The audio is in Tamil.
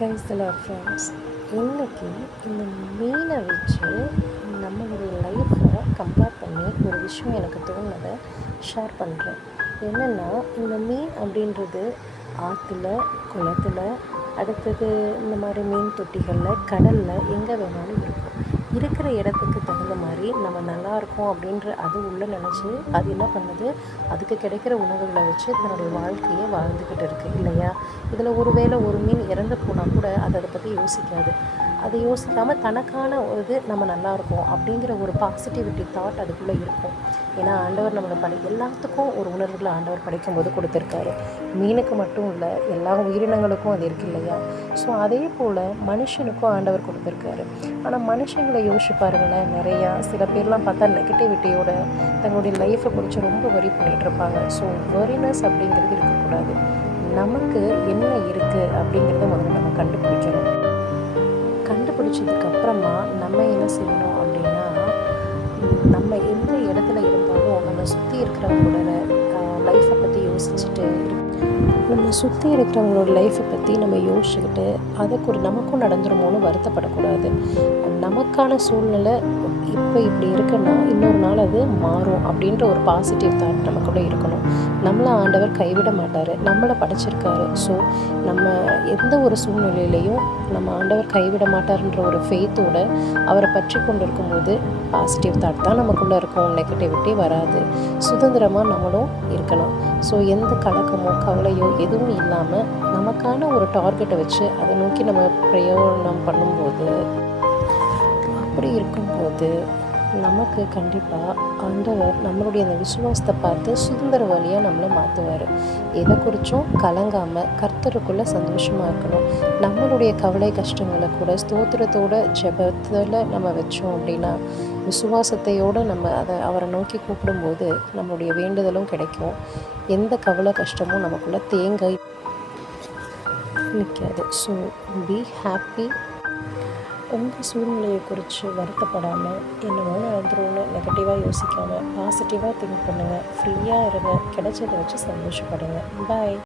ப்ரைஸ் தி லார்ட் ஃப்ரெண்ட்ஸ். இன்றைக்கி இந்த மீனை வச்சு நம்மளுடைய லைஃப்பை கம்பேர் பண்ணி ஒரு விஷயம் எனக்கு தோணுனதை ஷேர் பண்ணுறேன். என்னென்னா, இந்த மீன் அப்படின்றது ஆற்றுல, குளத்தில், அடுத்தது இந்த மாதிரி மீன் தொட்டிகளில், கடலில் எங்கே வேணாலும் இருக்கும். இருக்கிற இடத்துக்கு தகுந்த மாதிரி நம்ம நல்லாயிருக்கோம் அப்படின்ற அது உள்ளே நினச்சி அது என்ன பண்ணுது, அதுக்கு கிடைக்கிற உணவுகளை வச்சு தன்னுடைய வாழ்க்கையை வாழ்ந்துக்கிட்டு இருக்குது இல்லையா? இதில் ஒரு மீன் இறந்து போனால் கூட அதை பற்றி யோசிக்காது. அதை யோசிக்காமல் தனக்கான ஒரு நம்ம நல்லாயிருக்கோம் அப்படிங்கிற ஒரு பாசிட்டிவிட்டி தாட் அதுக்குள்ளே இருக்கும். ஏன்னா ஆண்டவர் நம்மளை எல்லாத்துக்கும் ஒரு உணர்வுகளை ஆண்டவர் படைக்கும்போது கொடுத்துருக்காரு. மீனுக்கு மட்டும் இல்லை, எல்லா உயிரினங்களுக்கும் அது இருக்கு இல்லையா? ஸோ அதே போல் மனுஷனுக்கும் ஆண்டவர் கொடுத்துருக்காரு. ஆனால் மனுஷங்களை யோசிச்சு பாருங்களேன், நிறையா சில பேர்லாம் பார்த்தா நெகட்டிவிட்டியோட தங்களுடைய லைஃப்பை குறித்து ரொம்ப வரி பண்ணிகிட்ருப்பாங்க. ஸோ வரினஸ் அப்படிங்கிறது இருக்கக்கூடாது. நமக்கு என்ன இருக்குது அப்படிங்கிறத முதல்ல நம்ம கண்டுபிடிக்கணும். கண்டுபிடிச்சதுக்கப்புறமா நம்ம என்ன செய்யணும் அப்படின்னா, நம்ம எந்த இடத்துல இருந்தாலும் நம்ம சுற்றி இருக்கிறவங்களோட லைஃப்பை பற்றி யோசிச்சுட்டு நம்ம சுற்றி இருக்கிறவங்களோட லைஃப்பை பற்றி நம்ம யோசிச்சுக்கிட்டு நமக்கும் நடந்துருமோன்னு வருத்தப்படக்கூடாது. நமக்கான சூழ்நிலை இப்போ இப்படி இருக்குன்னா இன்னொரு நாள் அது மாறும் அப்படின்ற ஒரு பாசிட்டிவ் தாட் நமக்குள்ளே இருக்கணும். நம்மளை ஆண்டவர் கைவிட மாட்டார், நம்மளை படைச்சிருக்காரு. ஸோ நம்ம எந்த ஒரு சூழ்நிலையிலையும் நம்ம ஆண்டவர் கைவிட மாட்டார்ன்ற ஒரு ஃபெய்த்தோடு அவரை பற்றி கொண்டு இருக்கும்போது பாசிட்டிவ் தாட் தான் நமக்குள்ளே இருக்கும். நெகட்டிவிட்டி வராது. சுதந்திரமாக நம்மளும் இருக்கலாம். ஸோ எந்த கலக்கமோ கவலையோ எதுவும் இல்லாமல் நமக்கான ஒரு டார்கெட்டை வச்சு அதை நோக்கி நம்ம பிரயோகம் பண்ணும்போது, அப்படி இருக்கும்போது நமக்கு கண்டிப்பாக ஆண்டவர் நம்மளுடைய அந்த விசுவாசத்தை பார்த்து சுதந்திர வழியாக நம்மளை மாற்றுவார். எதை குறித்தும் கலங்காமல் கர்த்தருக்குள்ளே சந்தோஷமாக இருக்கணும். நம்மளுடைய கவலை கஷ்டங்களை கூட ஸ்தோத்திரத்தோட ஜெபத்தில் நம்ம வச்சோம் அப்படின்னா, விசுவாசத்தையோடு நம்ம அவரை நோக்கி கூப்பிடும்போது நம்மளுடைய வேண்டுதலும் கிடைக்கும். எந்த கவலை கஷ்டமும் நமக்குள்ளே தேங்க நிற்காது. So be happy. உங்கள் சூழ்நிலையை குறித்து வருத்தப்படாமல் என்னமோ நடந்துரும்னு நெகட்டிவாக யோசிக்காமல் பாசிட்டிவாக திங்க் பண்ணுங்கள். ஃப்ரீயாக இருங்க. கிடைச்சதை வச்சு சந்தோஷப்படுங்க. பாய்.